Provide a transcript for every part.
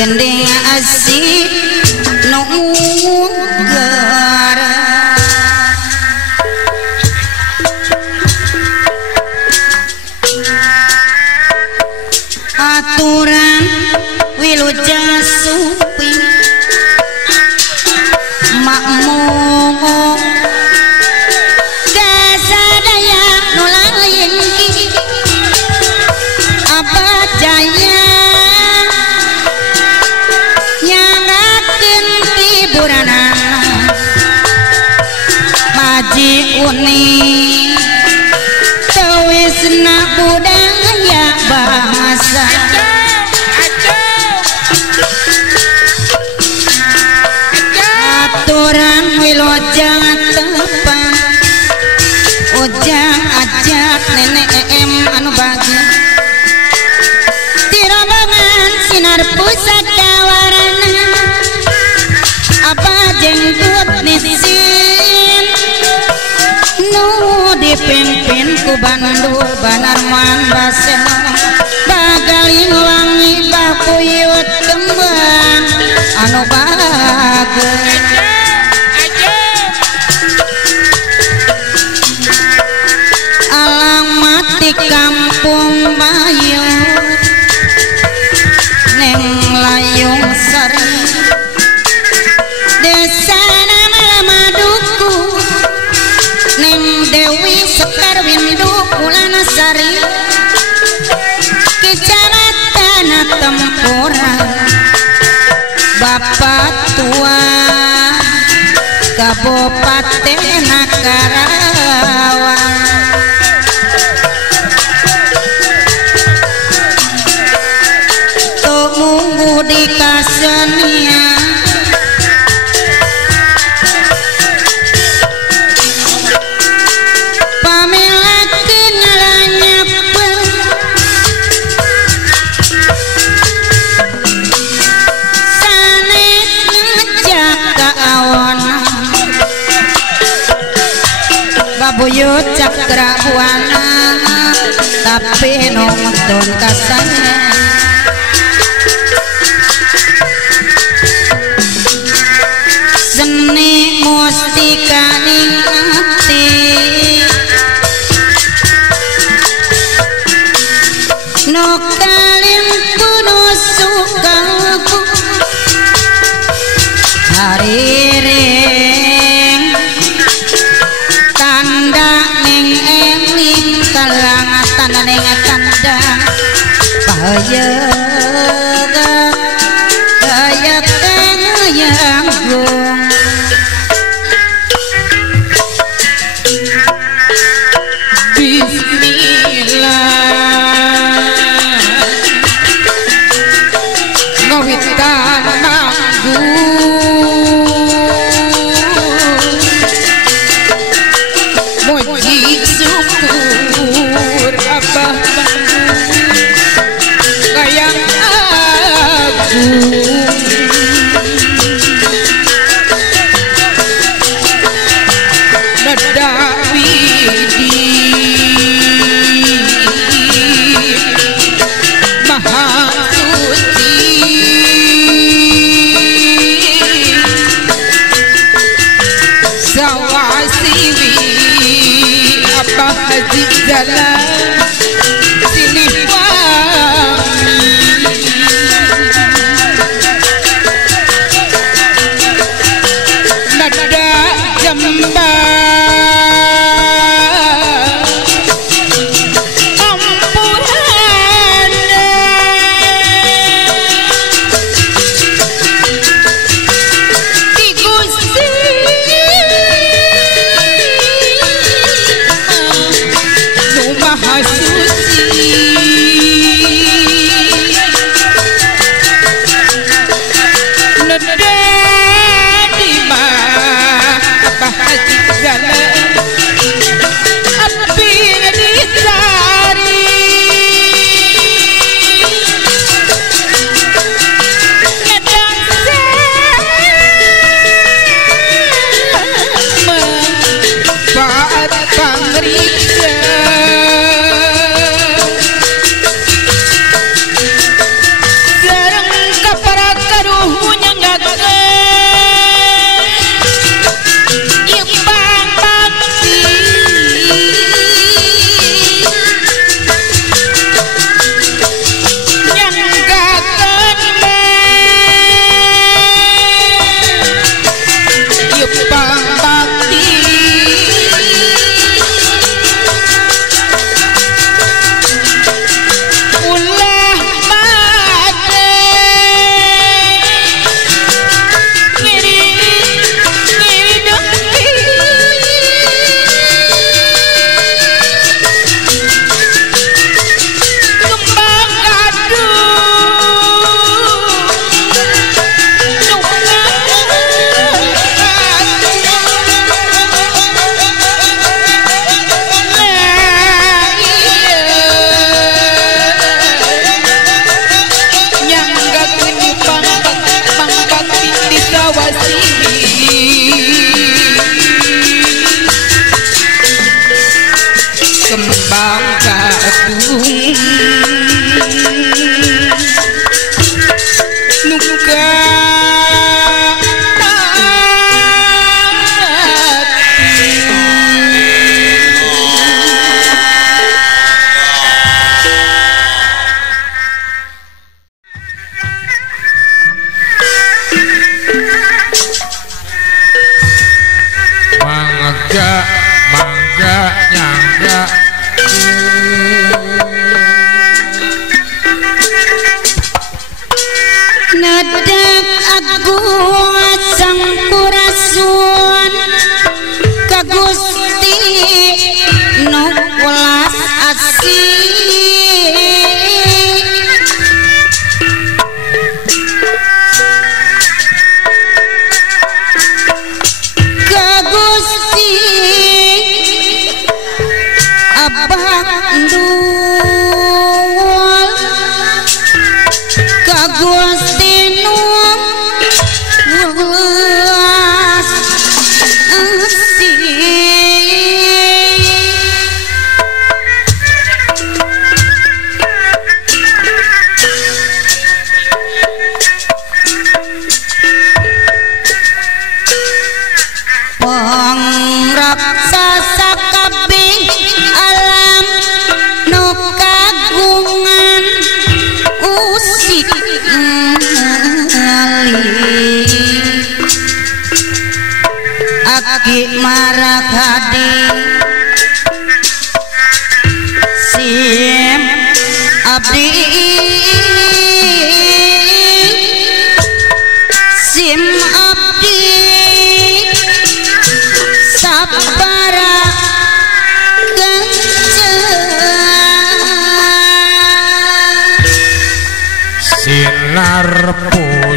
gendeng asik nunggar aturan wilujeng supi makmum kasadaya nulain ki apa jaya nyarakeun tiburanana maji uni tewisna budaya bahasa aturan wilujeng tepan ujang ajak nenek em anu bagi tirombongan sinar pusaka warna apa jenggot nisin nu dipimpin ku bandul banarman basem bagaling wangi bakuyut kembang anu bagus alamat di kampung Bayu neng layung sari desa nama maduku neng Dewi Sekar Windu Kulana Sari kecamatan Tempura Bapak tua Kabupaten Karawang tunggu di kasenia pamelakeun ngalanyapeun sanes ngejak ka awana babuyut cakra buana tapi nonton kasana seni mustika ning ati nu kalimpu nu sukalku hariring tanda ning eling kalang tanda ning tanda payega gaya yang gong bismillah ngawitan nanggung muji syukur abah kayang agung Haji Jalan Siliwangi nada jembah ampurana di Gusti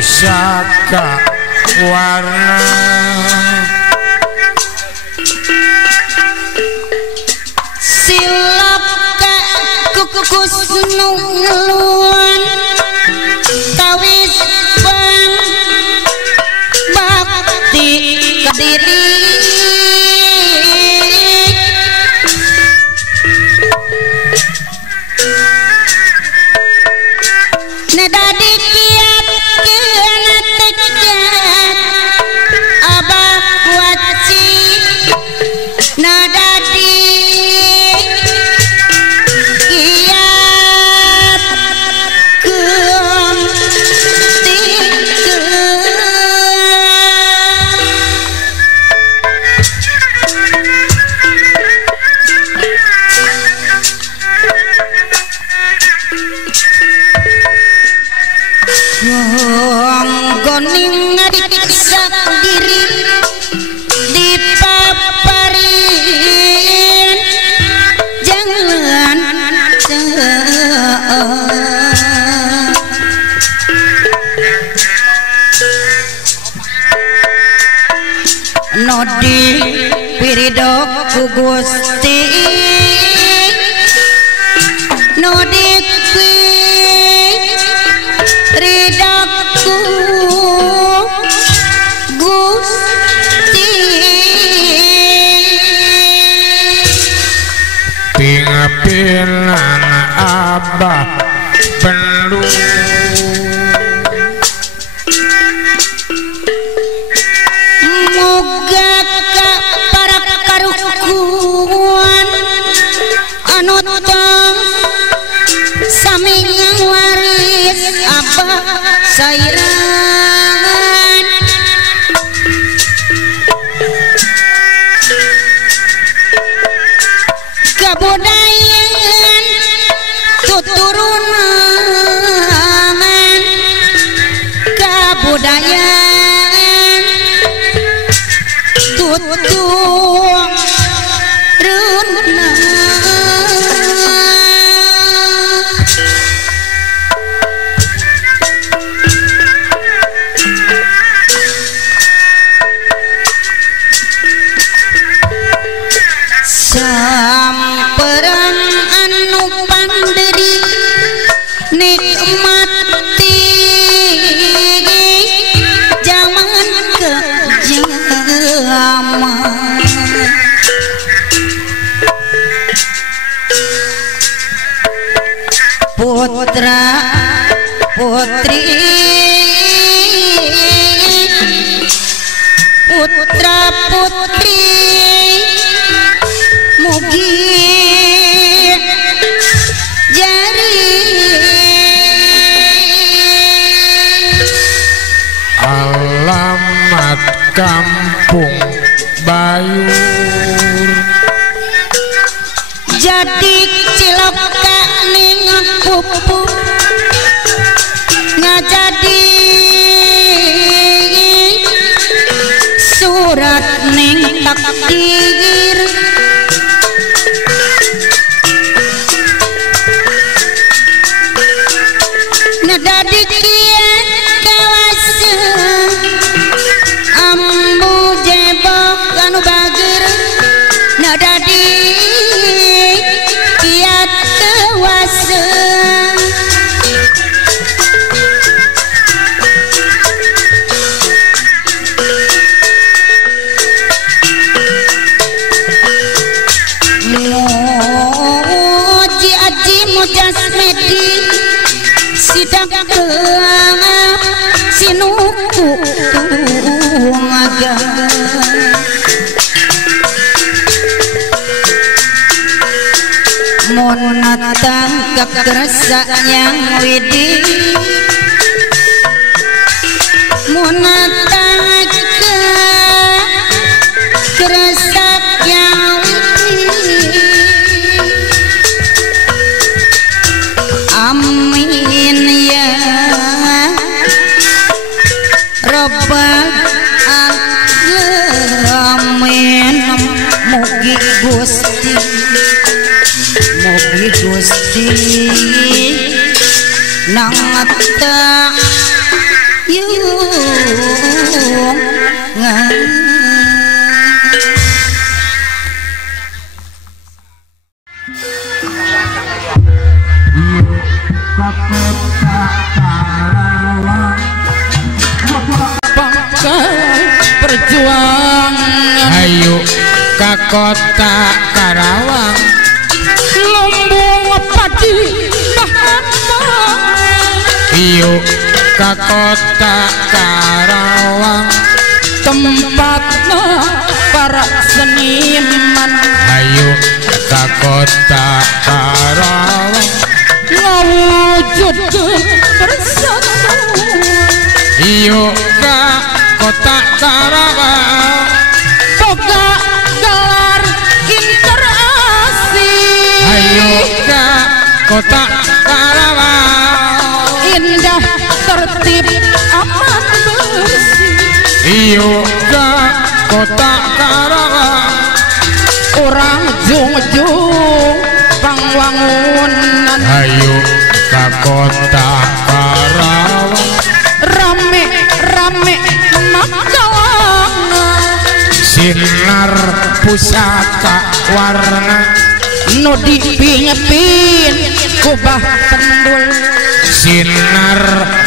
pusaka warna silap ka kukus nuluan kawis bang bakti kediri nadadi kiat kena tekat abah waci nadadi kiat kem goning ngadiksa diri dipaparin jangan nodi piridok ku Gusti nodi ridakku Gusti pingapilan abah penlu moga ka para karukuan anu tong sami ngawaris abah sairangan kabudayan tuturunan kabudayan tuturunan samperan anu panderi nikmati putri mugi jari alamat kampung Bayur jadi ciloka ning pupu ngajadi surat ning takdir ngedadi kian kawase ambu jebok anu bagir ngedadi kiat kawase Jasmedi sidang sinuku maga monatang kekerasa yang widi monatang kekerasa yang amin ya rabbal alamin mugi Gusti nang ta yung perjuangan ayo ka kota Karawang lumbung padi bahan iyo ka kota Karawang tempatna para seniman ayo ka kota Karawang ngawujud bersatu iyo ka kota Karawang boga gelar interasi ayo ka kota Karawang indah tertib aman bersih iyo ka kota Karawang orang jung-jung pangwangunan ayo ka kota Karawang rame-rame makawana sinar pusaka warna nu dipingepin kubah pendul sinar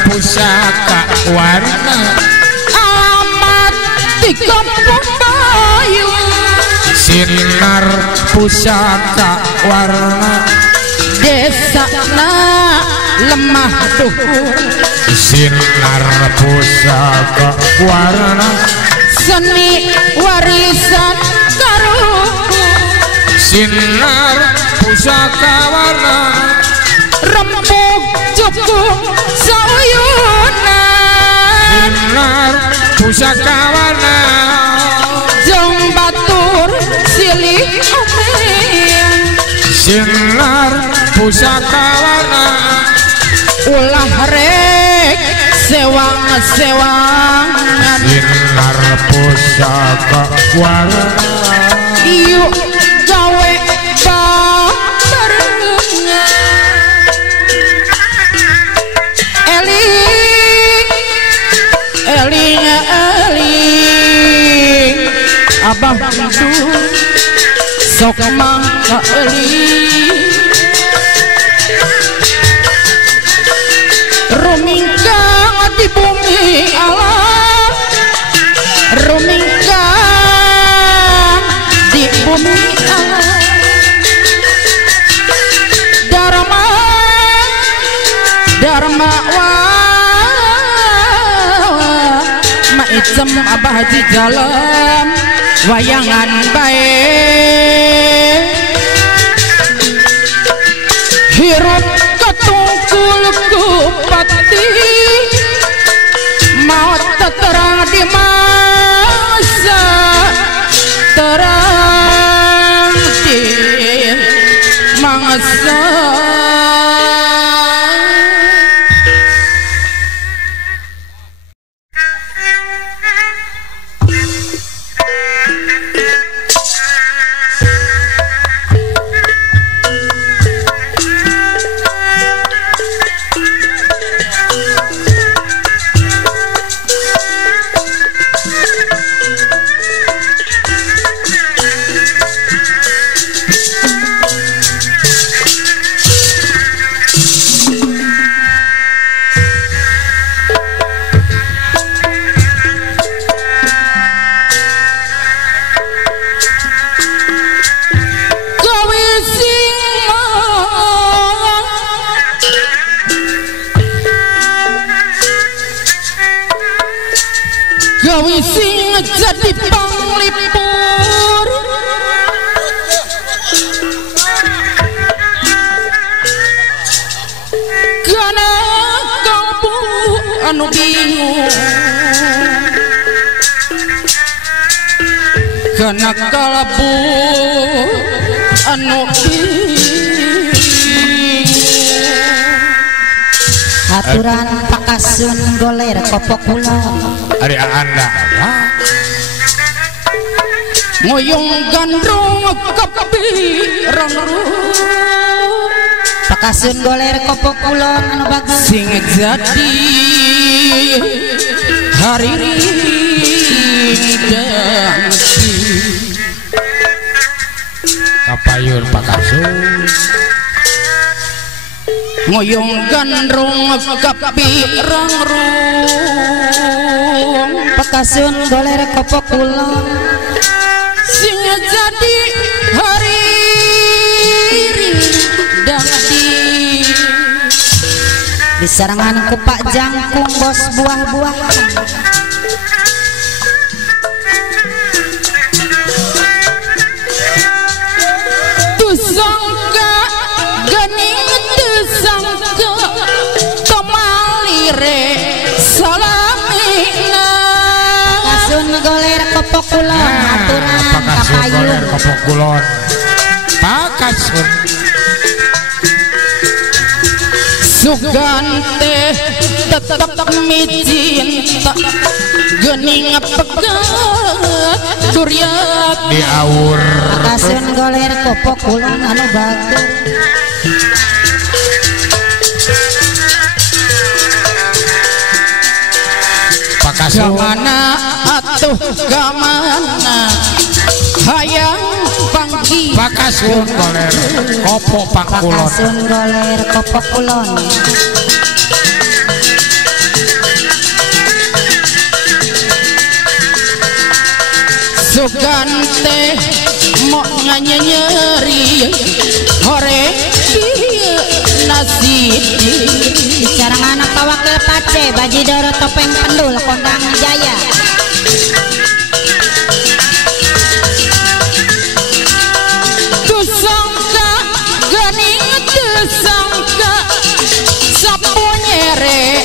pusaka warna amat di kampung Bayu sinar pusaka warna desa na lemah duhur sinar pusaka warna seni warisan karuku sinar pusaka warna rempuk cukup sauyunan sinar pusaka warna jong batur silih umin sinar pusaka warna ulah rek sewang-sewangan sinar pusaka warna yuk gawe barengan eling abah itu sok mangka eling rumingkang di bumi alam rumingkang di bumi alam dharma wa maicem abah haji jalan wayangan bae hirup ketungkul kupati maut terang di masa terang di masa gawe sing jadi panglipur kana kalbu anu bingung kana kalbu anu bingung aturan pakasun goler kopok kulon Ari anda ngoyong gandrung kepi rangrung pakasun goler kopok kulon anu bagus sing jadi hari dan kapayun pakasun ngoyong gandrung kepi rangrung pakasun goler kopok kulon sing jadi hari dangdi disarangan ku Pak Jangkung bos buah-buahan tusangka gening tusangka kemalire salamina pakasun goler kopok kulon aturan pakasun kapayun goler kopok kulon pakasun sugante tetap micin gening pegat duriat di aur pakasun goler kopok kulon anu bagus pakasun gamana atuh gamana hayang panggi pakasun goler kopok pangkulon pakasun goler kopok kulon sugante mau nyanyeri hore nasi dicarangan apa wakil pace bajidoro topeng pendul kondang jaya tusangka gening tusangka sapunyere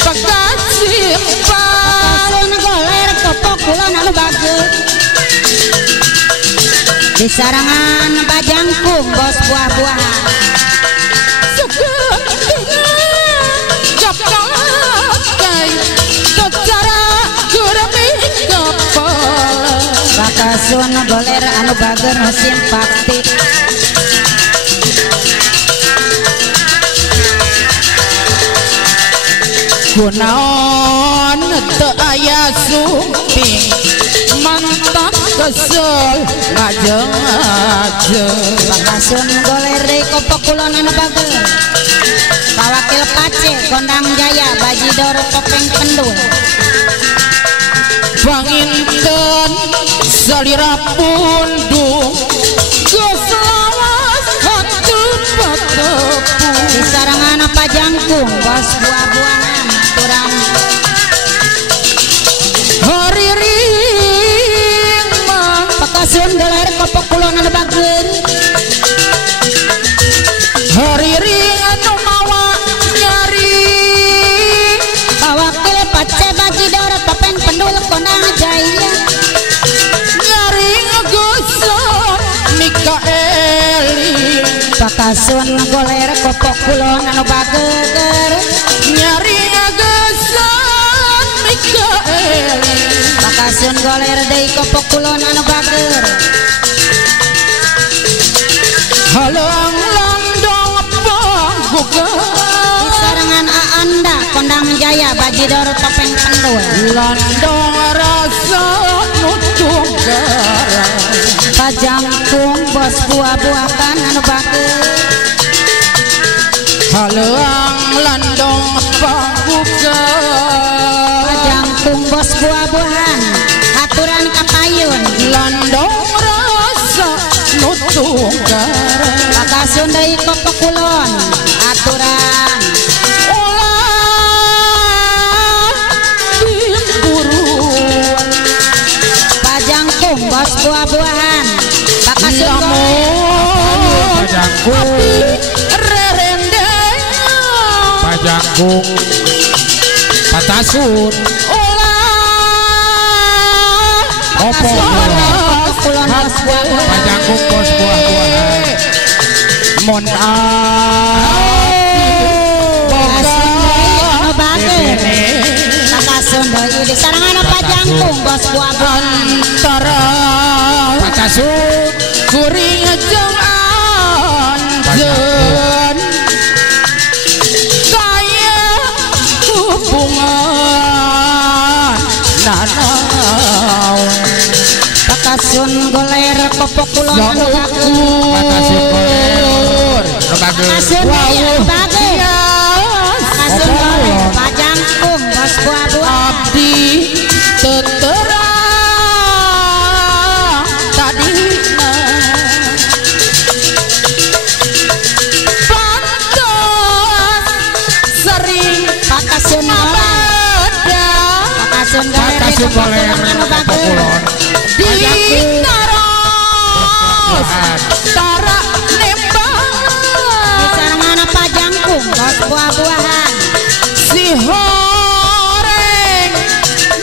pekasipan pakasun goler kopok kulon anu bagus disarangan Pak Jangkung bos buah-buahan pakasun goler anu bager nu simpatik kunaon teu aya sumping mantak kesel ngajeng-ajeng pakasun goler deui kopok kulon anu bager pawakil pace kondang jaya bajidor topeng pendul panginten salira pundung geus lawas hatu patepu disarangan Pak Jangkung bos buah-buahan aturan hari ring mah Pakasun goler kopok kulon anu bageger nyari ngagesan Mikael Pakasun goler deui kopok kulon anu bager halang landong pangguger sarangan Aanda Kondang Jaya Bajidor Topeng Pendul landong rasa nutung garang Pajangkung bos buah-buahan anu bager halang landong pangguger Pajangkung bos buah-buahan aturan kapayun landong rasa nutung garang Pakasun deui kopok kulon aturan Pajangkung bos buah-buahan Pakasun Pajangkung rerendeng Pajangkung Patasun Kopok kulon bos buah-buahan Pajangkung bos buah-buahan mon Pakasun deui di sarangan Pajangkung bos buah-buahan antara Patasun kuring jeung anjeun kaya hubungan nanaon Pakasun goler kopok kulon anu Patasun bager goler anu bager Pakasun deui anu bager Pakasun goler Pajangkung bos buah-buahan abdi teterang tadina pantos sering Pakasun abada Pakasun Patasun goler anu kopok bager kulon ditaros tara nembang sarangan Pajangkung bos buah-buahan si horeng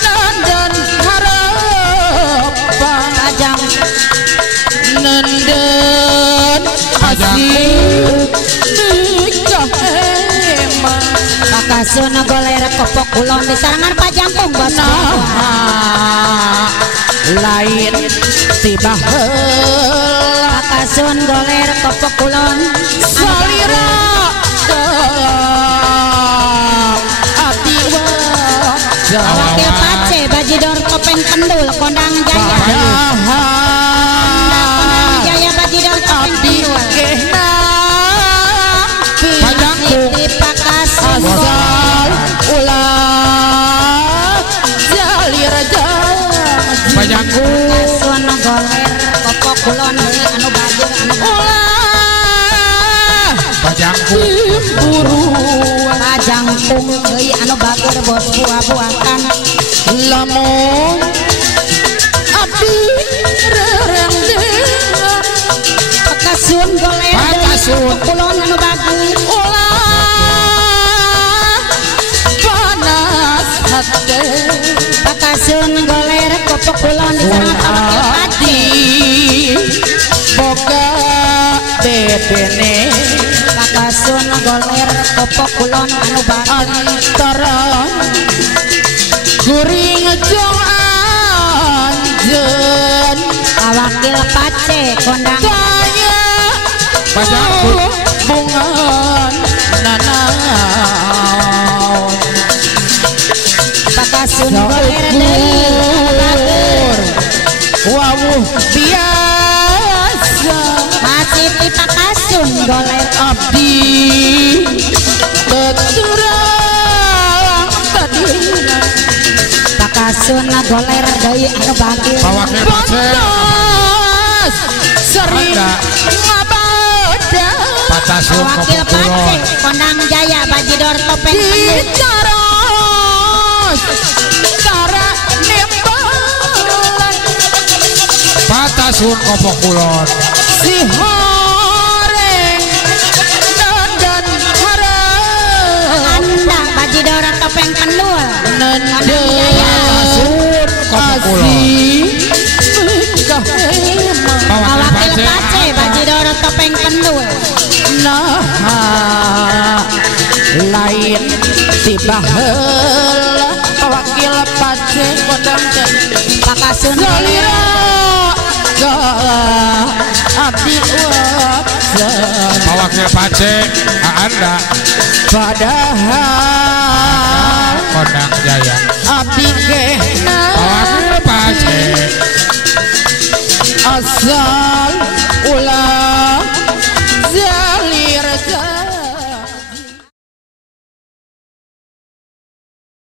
nandan harapan Pajang nandan asih nikah emang Pakasun goler kopok kulon di sarangan Pajangkung bos buah-buahan nah lain tiba heula Pakasun goler kopok kulon salira abdi wajah Wakil Pace Bajidor Topeng Pendul Kondang Jaya Kondang Jaya Bajidor Topeng abdi Pendul gehna Pajangkung di Pakasun asal ulah jalir jangan Pajangkung Pakasun goler kopok kulon deui anu bager anu ulah Pajangkung buruan Pajangkung deui anu bager bos buah-buahan lamun abdi rerendeng Pakasun goler deui Pakasun. kopok kulon anu bager ulah panas hati Pakasun goler kopok kulon di sarangan Wakil Pace boga bebene Pakasun goler kopok kulon anu bager antara kuring jeung anjeun Wakil Pace Kondang kaya Pajangkung. hubungan nanaon Pakasun goler deui anu bager wawuh biasa masih di Pakasun goler abdi teturang tadina Pakasun goler deui anu bager Wakil Pace pantas sering Anda. ngabada Patasun Wakil kopok Pace kulon Kondang Jaya Bajidor Topeng Pendul ditaros tara nembalan Patasun kopok kulon si horeng nandan harap Anda Bajidor Topeng Pendul nandan Patasun kopok kulon nikah emang Wakil Wakil Pace Pace Bajidor Topeng Pendul tiba heula wakil pace kodang Pakasun Zalira Zala abdi wabzal Wakil Pace Anda padahal Kodang Jaya abdi kena Wakil Pace asal